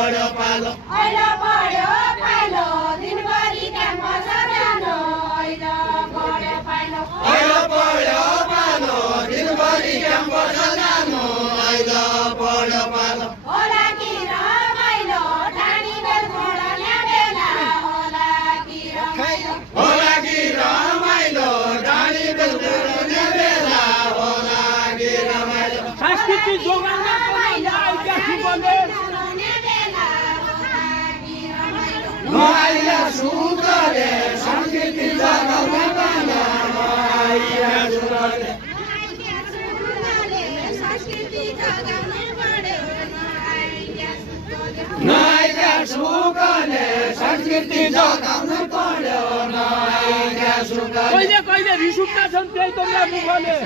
बढ्यो पालो ऐलो बढ्यो पालो दिनभरि क्याम्पस जानु ऐलो बढ्यो पालो ऐलो बढ्यो पालो दिनभरि क्याम्पस जानु ऐलो बढ्यो पालो होला कि रमाइलो टाढी बेल खोडल्या बेला होला कि रमाइलो होला कि रमाइलो डाँडी बेल खोडल्या बेला होला कि रमाइलो संस्कृति जोगाउन नआइला सुखले संस्कृति जगाउन पालो नआइला सुखले नआइला सुखले संस्कृति जगाउन पर्यो नआइला सुखले कहिले कहिले रिस उठ्दा छन् त्यही तोरा मुखले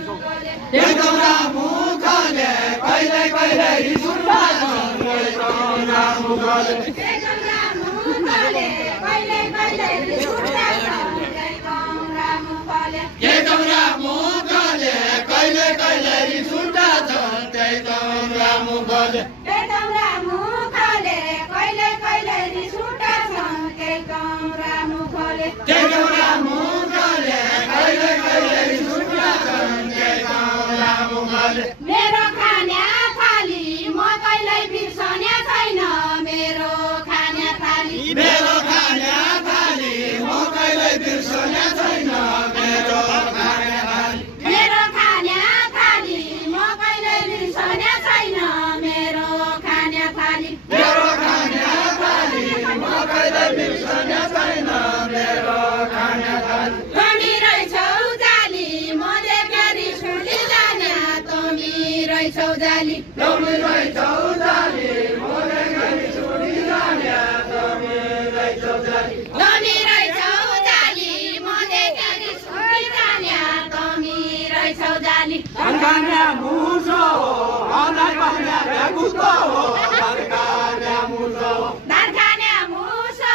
एकदमरा मुखले कहिले कहिले रिस उठ्दा छन् एकदमरा मुखले एकदमरा मुखले कहिले कहिले रिस उठ्दा छन् एकदमरा मुखले एकदमरा मुखले कहिले कहिले रिस उठ्दा छन् एकदमरा मुखले एकदमरा मुखले कहिले कहिले रिस उठ्दा छन् एकदमरा मुखले एकदमरा मुखले कहिले कहिले रिस उठ्दा छन् एकदमरा मुखले मेरो खाना थाली म कहिल्यै बिर्सने छैन मेरो खाना थाली मेरो खाना थाली म कहिल्यै बिर्सने छैन मेरो खाना थाली मेरो खाना थाली म कहिल्यै बिर्सने छैन मेरो खाना थाली मेरो खाना थाली म कहिल्यै बिर्सने छैन मेरो खाना थाली तमी रहेछौ जाली म देखेरी छुटी जाने तमी रहेछौ जाली तमी रहेछौ जाली म देखेरी छुटी जाने तमी रहेछौ जाली तमी रहेछौ जाली म देखेरी छुटी जाने तमी रहेछौ जाली धनखाने मुसो हो मलाई भन्ने भ्याकुतो हो धनखाने मुसो हो धनखाने मुसो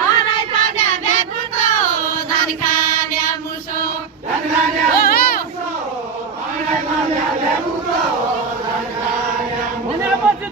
हराइ पर्ने बेकुतो धनखाने मुसो धनखाने मुसो हो मलाई भन्ने भ्याकुतो हो धनखाने मुसो भनेपछि